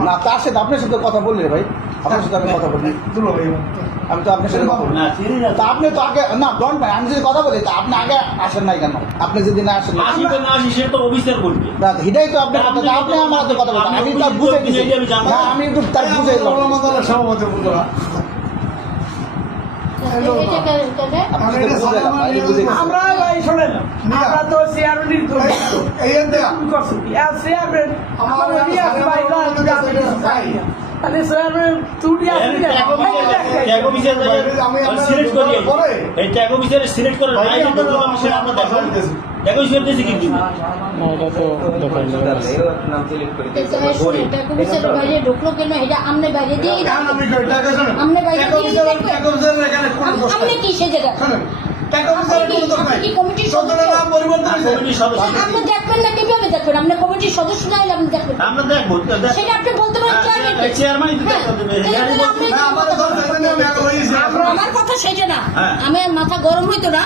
না তার সাথে আপনার সাথে কথা বললি ভাই আপনার সাথে আমি কথা বলি আমি তো আপনার সাথে কথা বলি না চিনি না তা আপনি তো আগে না ডন ভাই আমি যদি কথা বলি তা আপনি আগে আসেন নাই কেন আপনি যদি না আসেন না আসি তো অফিসার বলবে না হিটাই তো আপনার কথা তা আপনি আমার হাতে কথা বলছেন আমি তার বুঝে দিচ্ছি আমি না আমি একটু তার বুঝে সভাপতি আপনি। আমরা শোনেন আমরা তো চেয়ারম্যান করি এই এনতে করছি আর চেয়ারম্যান আমার ওই আছে ভাই না আমি কিছু খাই না চেয়ারম্যান তুই আসবি না ট্যাগ অফিসার আমি সিলেক্ট করি। এই ট্যাগ অফিসার সিলেক্ট করে ভাই, হবে সেটা আমরা দেখো। বাসায় দিতেছি। ট্যাগ অফিসার দিয়েছি কিন্তু এটা কমিশনের বাইরে ঢুকলো কেন? এটা আমনে বাইরে দিয়ে কারণ আমি কই? টাকা শুনুন আমনে বাইরে দিয়ে অফিসার এখানে কোনো আমনে কি সে জায়গা টাকা কোনো নাই? নাম পরিবর্তন আপনি দেখবেন না কীভাবে দেখবেন কমিটির সদস্য না হলে আপনি দেখবেন আমরা দেখব সেটা আপনি বলতে পারেন হ্যাঁ, হ্যাঁ, কি আমার কথা সেটা না। হ্যাঁ। আমি মাথা গরম হইতো না।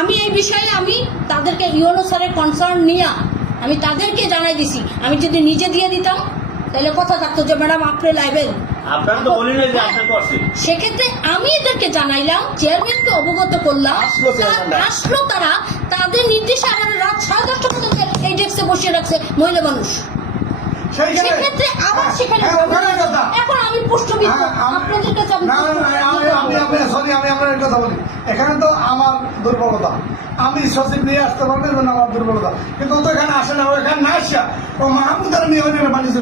আমি এই বিষয়ে আমি তাদেরকে ইউনো স্যারের কনসার্ন নিয়ে আমি তাদেরকে জানাই দিছি। আমি যদি নিজে দিয়ে দিতাম তাহলে কথা থাকতো যে ম্যাডাম আপনি লাইবেন সেক্ষেত্রে আমি এদেরকে জানাইলাম চেয়ারম্যানকে অবগত করলাম আসলো তার- তাদের নির্দেশে আমার রাত সাড়ে দশটা পর্যন্ত এই ডেস্কে বসিয়ে রাখছে মহিলা মানুষ। সেক্ষেত্রে আবার সেখানে হ্যাঁ, ওখানে। এখন আমি হ্যাঁ, আপনাদের কাছে আমি সরি আপনার কথা বলি। এখানে তো আমার দুর্বলতা। আমি সচিব নিয়ে আসতে পারব আমার দুর্বলতা। কিন্তু তো এখানে আসে না ও এখানে না আসা ও মাহমুদার নিয়ে